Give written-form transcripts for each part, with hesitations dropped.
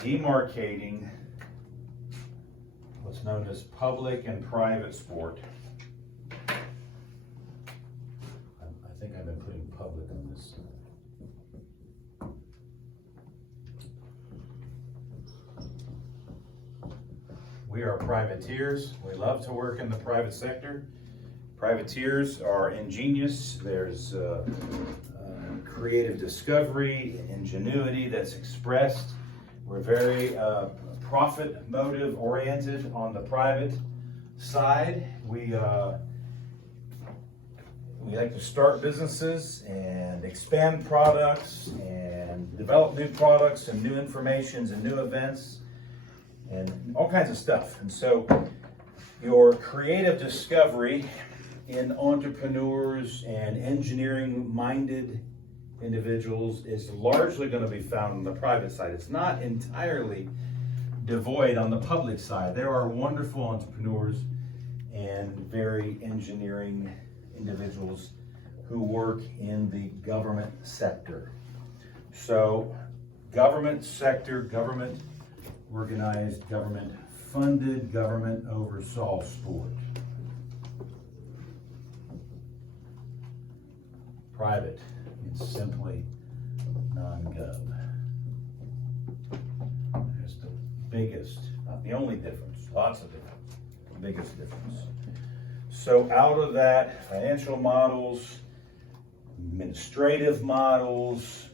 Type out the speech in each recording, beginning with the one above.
demarcating what's known as public and private sport. I think I've been putting public on this. We are privateers. We love to work in the private sector. Privateers are ingenious. There's creative discovery, ingenuity that's expressed. We're very profit motive oriented on the private side. We like to start businesses and expand products and develop new products and new informations and new events and all kinds of stuff. And so your creative discovery in entrepreneurs and engineering-minded individuals is largely going to be found on the private side. It's not entirely devoid on the public side. There are wonderful entrepreneurs and very engineering individuals who work in the government sector. So government sector, government organized, government funded, government oversaw sport. Private, it's simply non-gov. There's the biggest, not the only difference, lots of difference, the biggest difference. So out of that, financial models, administrative models,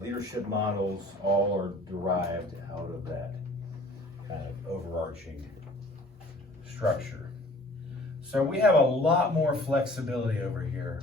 leadership models, all are derived out of that kind of overarching structure. So we have a lot more flexibility over here.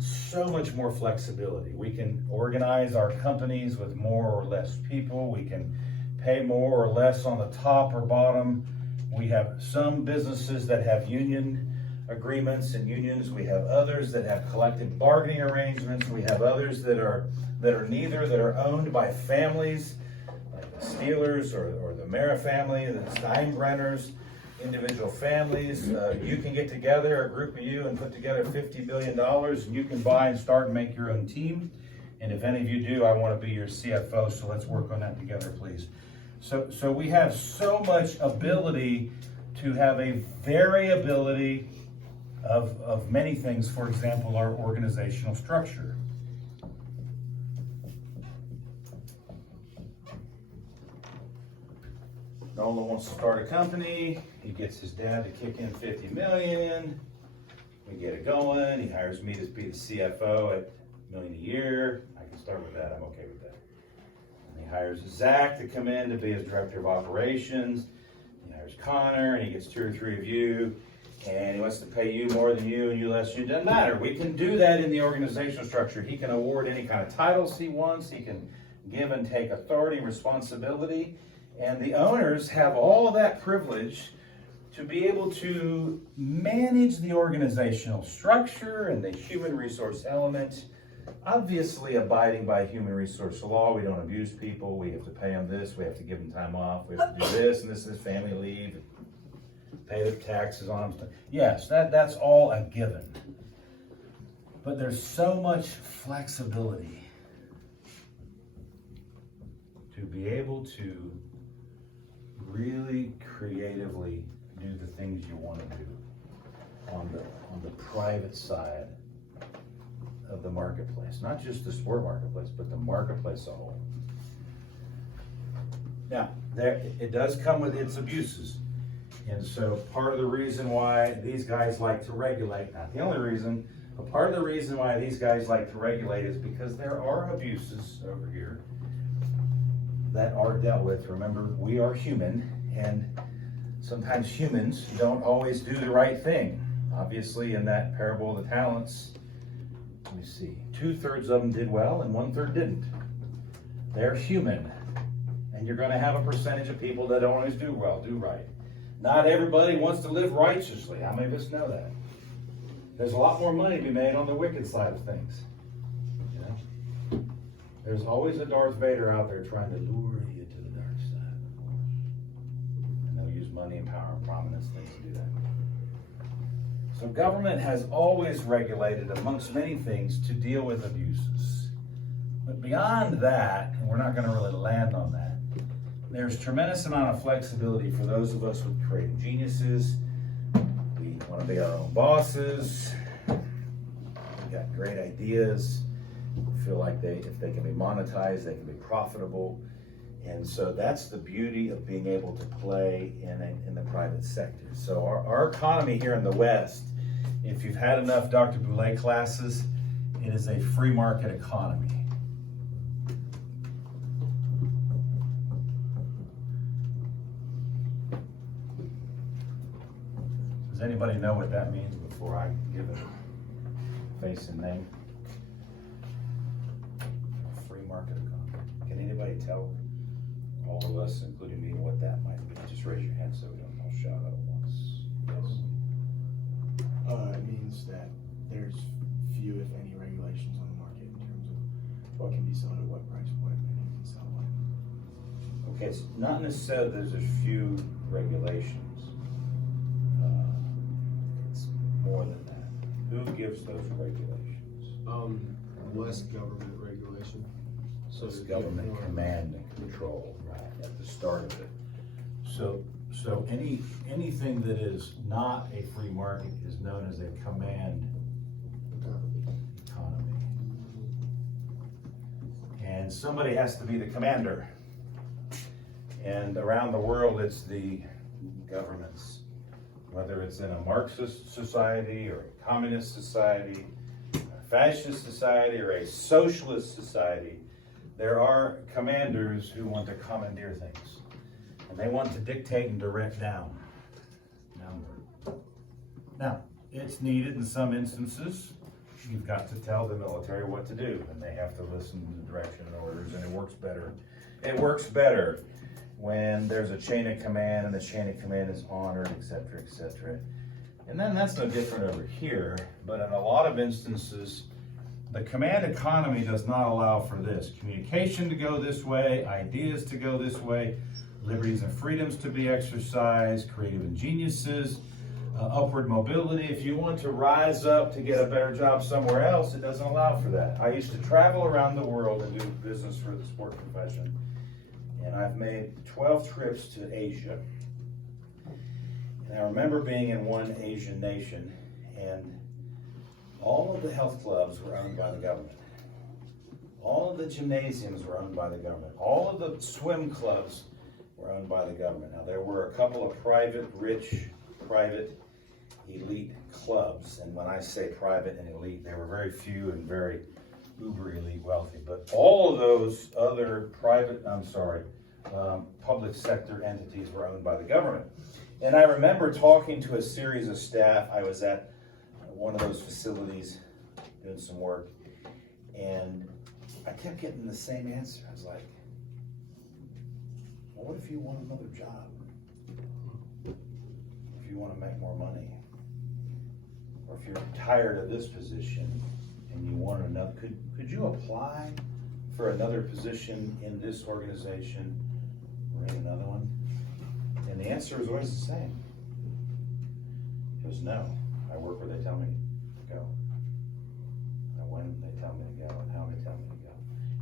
So much more flexibility. We can organize our companies with more or less people. We can pay more or less on the top or bottom. We have some businesses that have union agreements and unions. We have others that have collective bargaining arrangements. We have others that are neither, that are owned by families, like the Steelers or the Mara family, the Steinbrenners, individual families. You can get together, a group of you, and put together $50 billion, and you can buy and start and make your own team. And if any of you do, I want to be your CFO, so let's work on that together, please. So we have so much ability to have a variability of many things. For example, our organizational structure. Nolan wants to start a company. He gets his dad to kick in $50 million. We get it going. He hires me to be the CFO at $1 million a year. I can start with that. I'm okay with that. And he hires Zach to come in to be his director of operations. He hires Connor, and he gets 2 or 3 of you. And he wants to pay you more than you and you less than you. Doesn't matter. We can do that in the organizational structure. He can award any kind of titles he wants. He can give and take authority and responsibility. And the owners have all of that privilege to be able to manage the organizational structure and the human resource element, obviously abiding by human resource law. We don't abuse people. We have to pay them this. We have to give them time off. We have to do this and this is family leave. Pay their taxes on them. Yes, that's all a given. But there's so much flexibility to be able to really creatively do the things you want to do on the private side of the marketplace. Not just the sport marketplace, but the marketplace as a whole. Now, it does come with its abuses. And so part of the reason why these guys like to regulate, not the only reason, but part of the reason why these guys like to regulate is because there are abuses over here that are dealt with. Remember, we are human, and sometimes humans don't always do the right thing. Obviously, in that parable of the talents, let me see, 2/3 of them did well and 1/3 didn't. They're human, and you're going to have a percentage of people that don't always do well, do right. Not everybody wants to live righteously. How many of us know that? There's a lot more money to be made on the wicked side of things. You know? There's always a Darth Vader out there trying to lure you to the dark side, of course. And they'll use money and power and prominence things to do that. So government has always regulated, amongst many things, to deal with abuses. But beyond that, and we're not going to really land on that, there's tremendous amount of flexibility for those of us with creative geniuses. We want to be our own bosses. We got great ideas. We feel like if they can be monetized, they can be profitable. And so that's the beauty of being able to play in the private sector. So our economy here in the West, if you've had enough Dr. Boulay classes, it is a free market economy. Does anybody know what that means before I give it face and name? Free market economy. Can anybody tell all of us, including me, what that might be? Just raise your hand so we don't all shout out at once. Yes. It means that there's few, if any, regulations on the market in terms of what can be sold at what price point and who can sell what. Okay, it's not necessarily there's a few regulations. It's more than that. Who gives those regulations? Less government regulation. So it's government command and control, right, at the start of it. So anything that is not a free market is known as a command economy. And somebody has to be the commander. And around the world, it's the governments. Whether it's in a Marxist society or a communist society, a fascist society or a socialist society, there are commanders who want to commandeer things. And they want to dictate and direct downward. Now, it's needed in some instances. You've got to tell the military what to do, and they have to listen to the direction and orders, and it works better. It works better when there's a chain of command, and the chain of command is honored, etc., etc. And then that's no different over here, but in a lot of instances, the command economy does not allow for this. Communication to go this way, ideas to go this way, liberties and freedoms to be exercised, creative and geniuses, upward mobility. If you want to rise up to get a better job somewhere else, it doesn't allow for that. I used to travel around the world and do business for the sport profession, and I've made 12 trips to Asia. And I remember being in one Asian nation, and all of the health clubs were owned by the government. All of the gymnasiums were owned by the government. All of the swim clubs were owned by the government. Now, there were a couple of private, elite clubs. And when I say private and elite, they were very few and very uber elite wealthy. But all of those other public sector entities were owned by the government. And I remember talking to a series of staff. I was at one of those facilities doing some work, and I kept getting the same answer. I was like, well, what if you want another job? If you want to make more money? Or if you're tired of this position and you want another, could you apply for another position in this organization or in another one? And the answer is always the same. It was no. I work where they tell me to go. And when they tell me to go and how they tell me to go.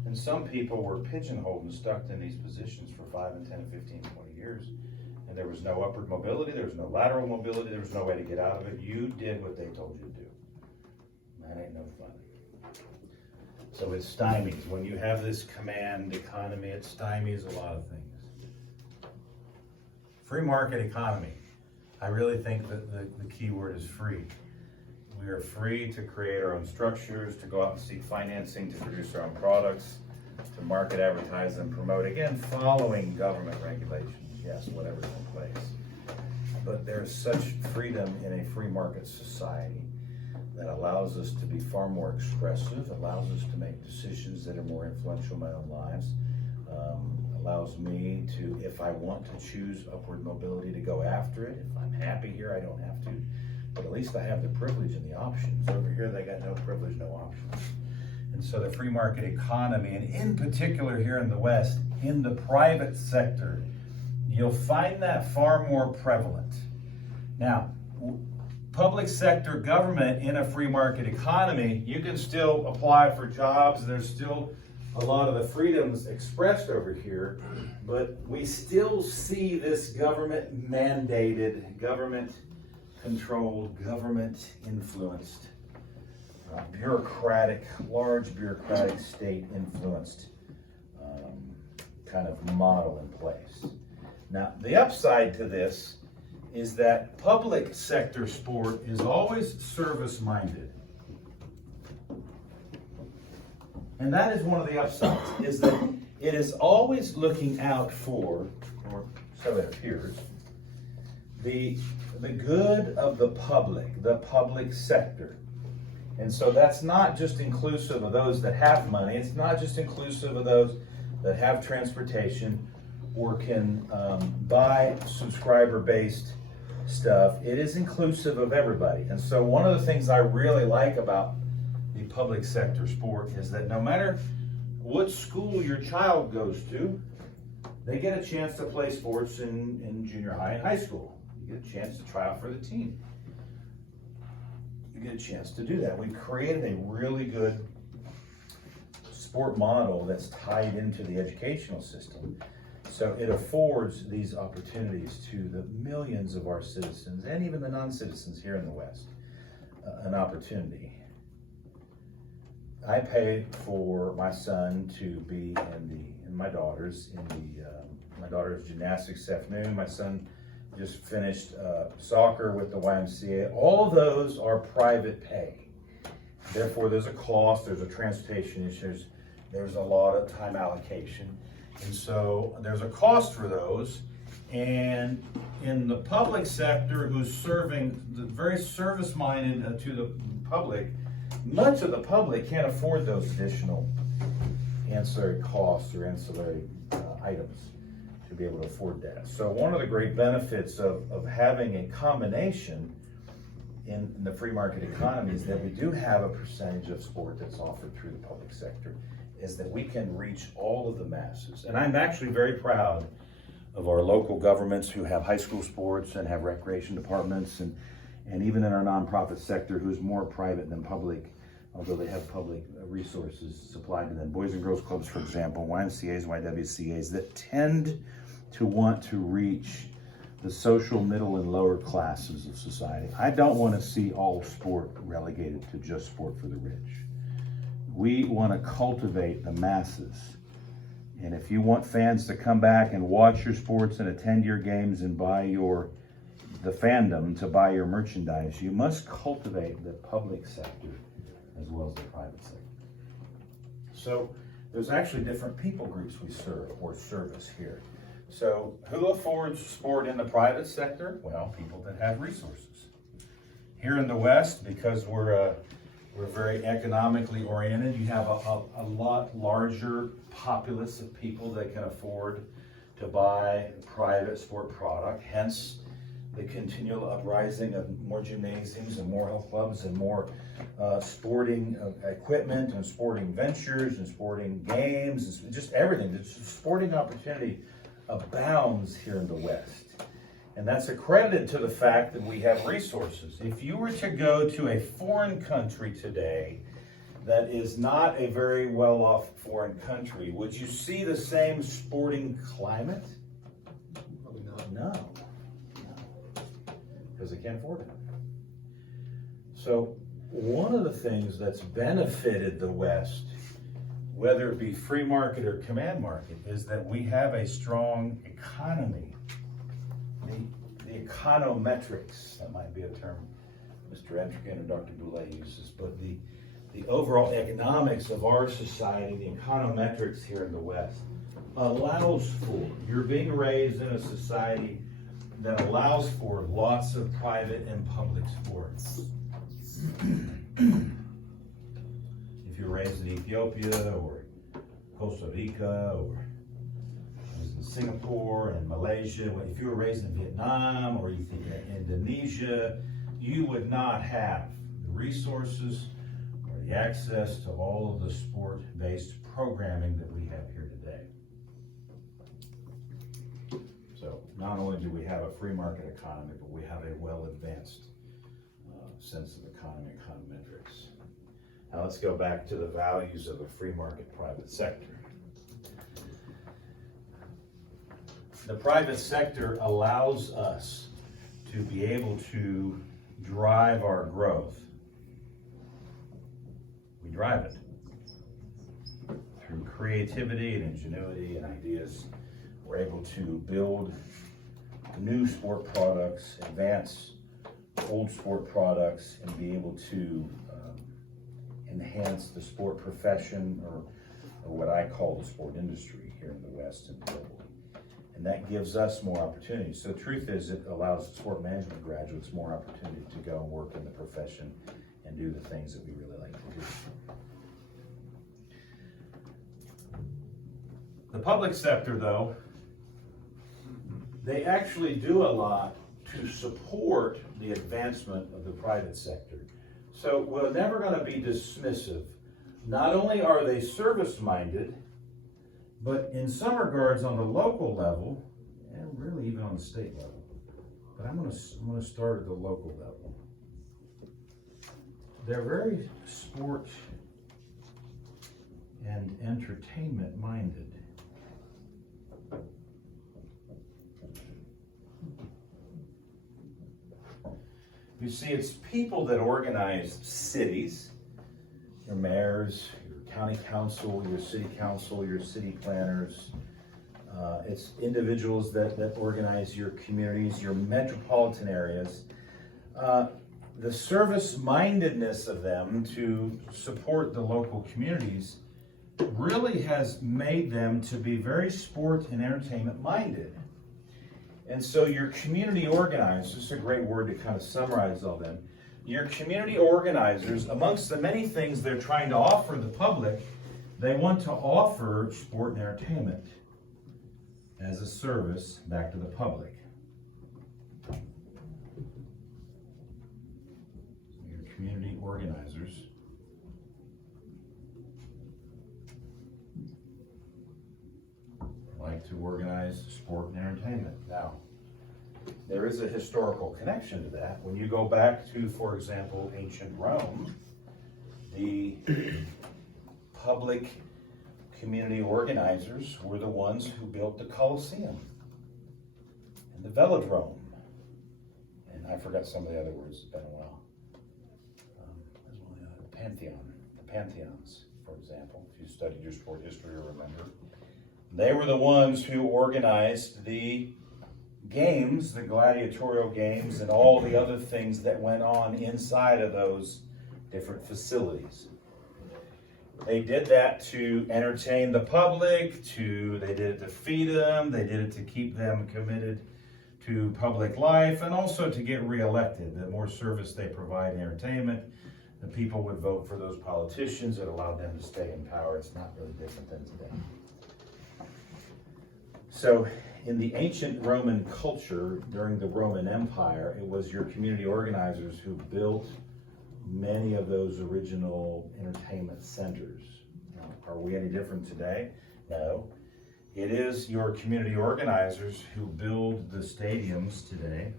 And some people were pigeonholed and stuck in these positions for 5 and 10 and 15, 20 years. And there was no upward mobility, there was no lateral mobility, there was no way to get out of it. You did what they told you to do. That ain't no fun. So it stymies. When you have this command economy, it stymies a lot of things. Free market economy. I really think that the key word is free. We are free to create our own structures, to go out and seek financing, to produce our own products, to market, advertise, and promote. Again, following government regulations, yes, whatever's in place. But there's such freedom in a free market society that allows us to be far more expressive, allows us to make decisions that are more influential in my own lives, allows me to, if I want to choose upward mobility, to go after it. If I'm happy here, I don't have to. But at least I have the privilege and the options. Over here, they got no privilege, no options. And so the free market economy, and in particular here in the West, in the private sector, you'll find that far more prevalent. Now, public sector government in a free market economy, you can still apply for jobs. There's still a lot of the freedoms expressed over here, but we still see this government mandated, government controlled, government influenced, bureaucratic, large bureaucratic state influenced kind of model in place. Now, the upside to this is that public sector sport is always service minded. And that is one of the upsides, is that it is always looking out for, or so it appears, the good of the public sector. And so that's not just inclusive of those that have money, it's not just inclusive of those that have transportation or can buy subscriber-based stuff. It is inclusive of everybody. And so one of the things I really like about the public sector sport is that no matter what school your child goes to, they get a chance to play sports in junior high and high school. You get a chance to try out for the team. You get a chance to do that. We created a really good sport model that's tied into the educational system. So it affords these opportunities to the millions of our citizens and even the non-citizens here in the West an opportunity. I pay for my son to be in my daughter's gymnastics this afternoon. My son just finished soccer with the YMCA. All of those are private pay. Therefore, there's a cost, there's a transportation issue, there's a lot of time allocation. And so there's a cost for those. And in the public sector, who's serving the very service-minded to the public, much of the public can't afford those additional ancillary costs or ancillary items to be able to afford that. So one of the great benefits of having a combination in the free market economy is that we do have a percentage of sport that's offered through the public sector, is that we can reach all of the masses. And I'm actually very proud of our local governments who have high school sports and have recreation departments, and even in our nonprofit sector, who's more private than public, although they have public resources supplied to them. Boys and Girls Clubs, for example, YMCAs, YWCAs, that tend to want to reach the social middle and lower classes of society. I don't want to see all sport relegated to just sport for the rich. We want to cultivate the masses. And if you want fans to come back and watch your sports and attend your games and buy the fandom to buy your merchandise, you must cultivate the public sector as well as the private sector. So there's actually different people groups we serve or service here. So who affords sport in the private sector? Well, people that have resources. Here in the West, because we're very economically oriented, you have a lot larger populace of people that can afford to buy private sport product, hence the continual uprising of more gymnasiums and more health clubs and more sporting equipment and sporting ventures and sporting games and just everything. The sporting opportunity abounds here in the West. And that's accredited to the fact that we have resources. If you were to go to a foreign country today that is not a very well-off foreign country, would you see the same sporting climate? Probably not. No. Because they can't afford it. So one of the things that's benefited the West, whether it be free market or command market, is that we have a strong economy. The econometrics, that might be a term Mr. Entrigan and Dr. Boulay uses, but the overall economics of our society, the econometrics here in the West, allows for, you're being raised in a society that allows for lots of private and public sports. If you're raised in Ethiopia or Costa Rica or in Singapore and Malaysia, if you were raised in Vietnam or Indonesia, you would not have the resources or the access to all of the sport-based programming that we have here today. So not only do we have a free market economy, but we have a well-advanced sense of economy, econometrics. Now let's go back to the values of a free market private sector. The private sector allows us to be able to drive our growth. We drive it through creativity and ingenuity and ideas. We're able to build new sport products, advance old sport products, and be able to enhance the sport profession, or what I call the sport industry here in the West and globally. And that gives us more opportunities. So the truth is, it allows sport management graduates more opportunity to go and work in the profession and do the things that we really like to do. The public sector, though, they actually do a lot to support the advancement of the private sector. So we're never going to be dismissive. Not only are they service-minded, but in some regards on the local level, and really even on the state level. But I'm going to start at the local level. They're very sport and entertainment-minded. You see, it's people that organize cities, your mayors, your county council, your city council, your city planners. It's individuals that organize your communities, your metropolitan areas. The service-mindedness of them to support the local communities really has made them to be very sport and entertainment-minded. And so your community organizers, this is a great word to kind of summarize all them. Your community organizers, amongst the many things they're trying to offer the public, they want to offer sport and entertainment as a service back to the public. Your community organizers like to organize sport and entertainment. Now, there is a historical connection to that. When you go back to, for example, ancient Rome, the public community organizers were the ones who built the Colosseum and the Velodrome. And I forgot some of the other words, it's been a while. The Pantheon, the Pantheons, for example. If you studied your sport history or remember. They were the ones who organized the games, the gladiatorial games, and all the other things that went on inside of those different facilities. They did that to entertain the public, they did it to feed them, they did it to keep them committed to public life, and also to get reelected. The more service they provide in entertainment, the people would vote for those politicians. It allowed them to stay in power. It's not really different than today. So in the ancient Roman culture, during the Roman Empire, it was your community organizers who built many of those original entertainment centers. Now, are we any different today? No. It is your community organizers who build the stadiums today.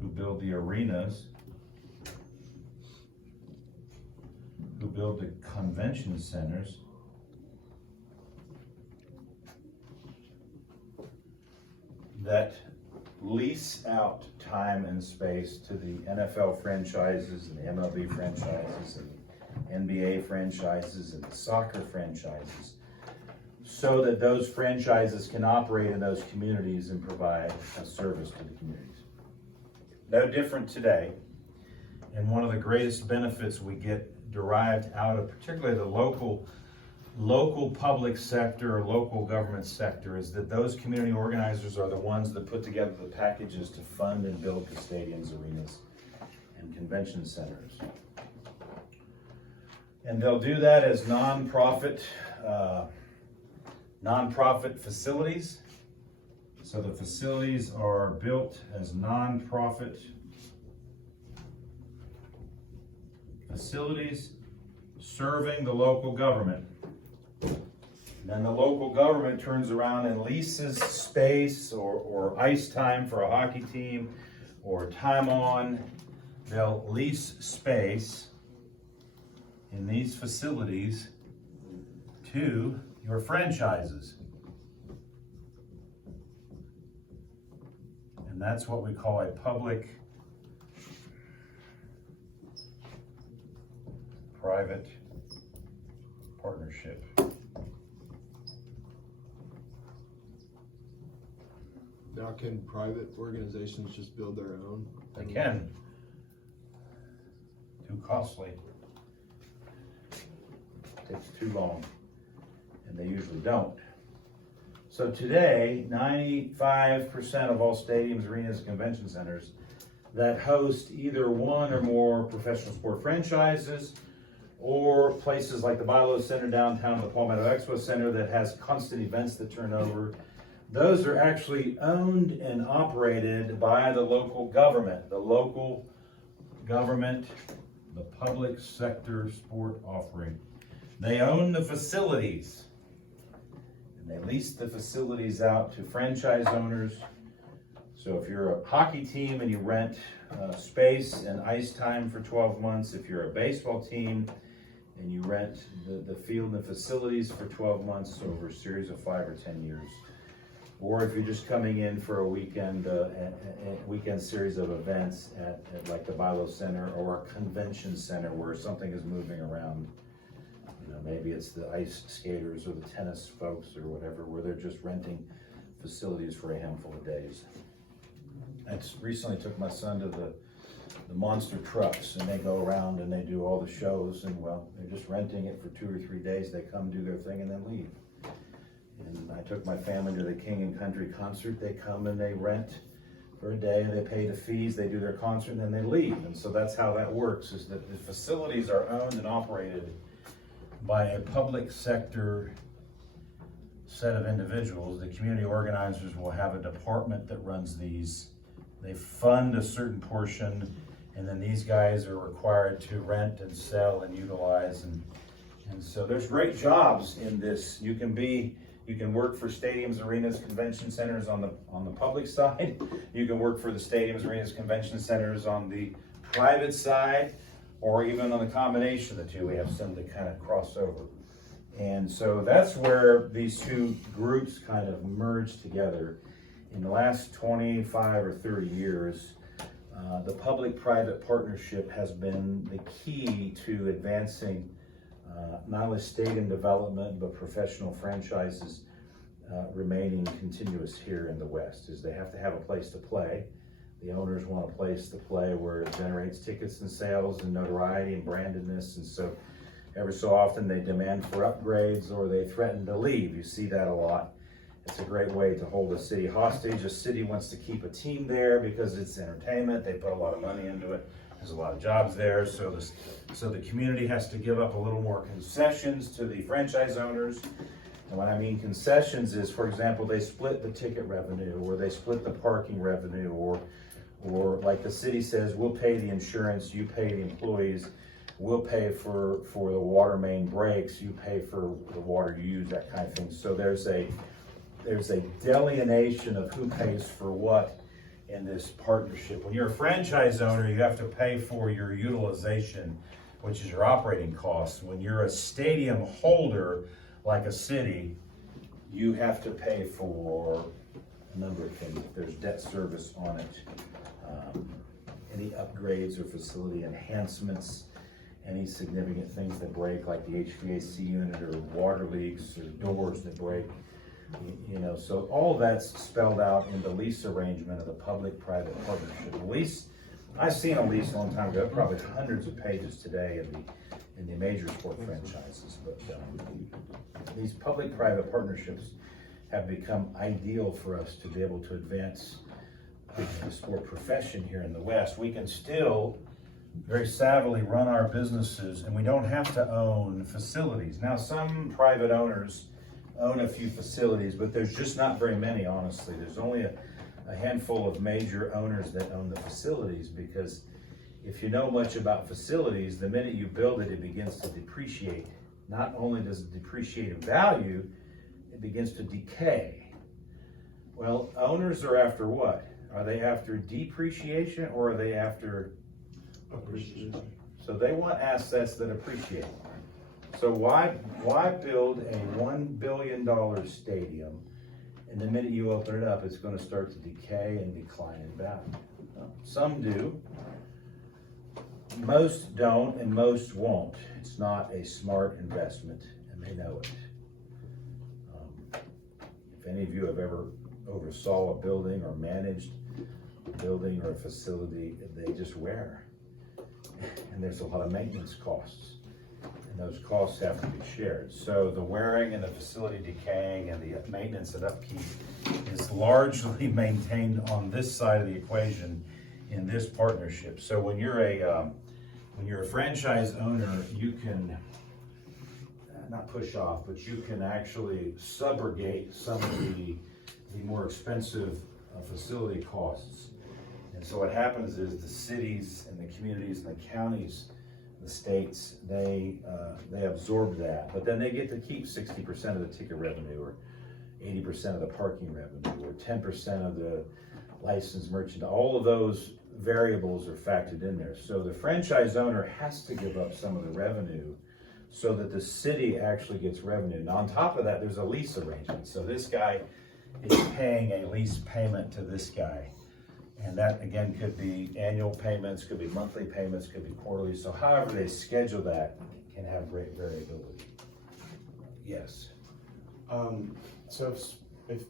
Who build the arenas. Who build the convention centers. That lease out time and space to the NFL franchises and the MLB franchises and NBA franchises and the soccer franchises, so that those franchises can operate in those communities and provide a service to the communities. No different today. And one of the greatest benefits we get derived out of particularly the local public sector or local government sector is that those community organizers are the ones that put together the packages to fund and build the stadiums, arenas, and convention centers. And they'll do that as nonprofit facilities. So the facilities are built as nonprofit facilities serving the local government. And then the local government turns around and leases space or ice time for a hockey team or time on, they'll lease space in these facilities to your franchises. And that's what we call a public-private partnership. Now, can private organizations just build their own? They can. Too costly. Takes too long, and they usually don't. So today, 95% of all stadiums, arenas, and convention centers that host either one or more professional sport franchises, or places like the Bilo Center downtown, the Palmetto Expo Center that has constant events that turn over, those are actually owned and operated by the local government. The local government, the public sector sport offering. They own the facilities, and they lease the facilities out to franchise owners. So if you're a hockey team and you rent space and ice time for 12 months, if you're a baseball team and you rent the field and the facilities for 12 months over a series of 5 or 10 years, or if you're just coming in for a weekend series of events at like the Bilo Center or a convention center where something is moving around. You know, maybe it's the ice skaters or the tennis folks or whatever, where they're just renting facilities for a handful of days. I recently took my son to the monster trucks, and they go around and they do all the shows, and well, they're just renting it for 2 or 3 days. They come do their thing and then leave. And I took my family to the King and Country concert. They come and they rent for a day, they pay the fees, they do their concert, and then they leave. And so that's how that works, is that the facilities are owned and operated by a public sector set of individuals. The community organizers will have a department that runs these. They fund a certain portion, and then these guys are required to rent and sell and utilize. And so there's great jobs in this. You can work for stadiums, arenas, convention centers on the public side. You can work for the stadiums, arenas, convention centers on the private side, or even on the combination of the two. We have some that kind of cross over. And so that's where these two groups kind of merge together. In the last 25 or 30 years, the public-private partnership has been the key to advancing not only stadium development, but professional franchises remaining continuous here in the West, is they have to have a place to play. The owners want a place to play where it generates tickets and sales and notoriety and brandedness, and so every so often they demand for upgrades or they threaten to leave. You see that a lot. It's a great way to hold a city hostage. A city wants to keep a team there because it's entertainment. They put a lot of money into it. There's a lot of jobs there. So the community has to give up a little more concessions to the franchise owners. And what I mean concessions is, for example, they split the ticket revenue, or they split the parking revenue, or like the city says, we'll pay the insurance, you pay the employees, we'll pay for the water main breaks, you pay for the water you use, that kind of thing. So there's a delineation of who pays for what in this partnership. When you're a franchise owner, you have to pay for your utilization, which is your operating costs. When you're a stadium holder, like a city, you have to pay for a number of things. There's debt service on it, any upgrades or facility enhancements, any significant things that break, like the HVAC unit or water leaks or doors that break. You know, so all that's spelled out in the lease arrangement of the public-private partnership. The lease, I've seen a lease a long time ago, probably hundreds of pages today in the major sport franchises, but these public-private partnerships have become ideal for us to be able to advance the sport profession here in the West. We can still very savvily run our businesses, and we don't have to own facilities. Now, some private owners own a few facilities, but there's just not very many, honestly. There's only a handful of major owners that own the facilities, because if you know much about facilities, the minute you build it, it begins to depreciate. Not only does it depreciate in value, it begins to decay. Well, owners are after what? Are they after depreciation or are they after, Appreciation. so they want assets that appreciate. So why build a $1 billion stadium, and the minute you open it up, it's gonna start to decay and decline in value? Well, some do, most don't, and most won't. It's not a smart investment, and they know it. If any of you have ever oversaw a building or managed a building or a facility, they just wear. And there's a lot of maintenance costs, and those costs have to be shared. So the wearing and the facility decaying and the maintenance and upkeep is largely maintained on this side of the equation in this partnership. So when you're a franchise owner, you can not push off, but you can actually subrogate some of the more expensive facility costs. And so what happens is the cities and the communities and the counties, the states, they absorb that, but then they get to keep 60% of the ticket revenue, or 80% of the parking revenue, or 10% of the licensed merchandise. All of those variables are factored in there. So the franchise owner has to give up some of the revenue so that the city actually gets revenue. Now, on top of that, there's a lease arrangement. So this guy is paying a lease payment to this guy. And that, again, could be annual payments, could be monthly payments, could be quarterly. So however they schedule that can have great variability. Yes. So if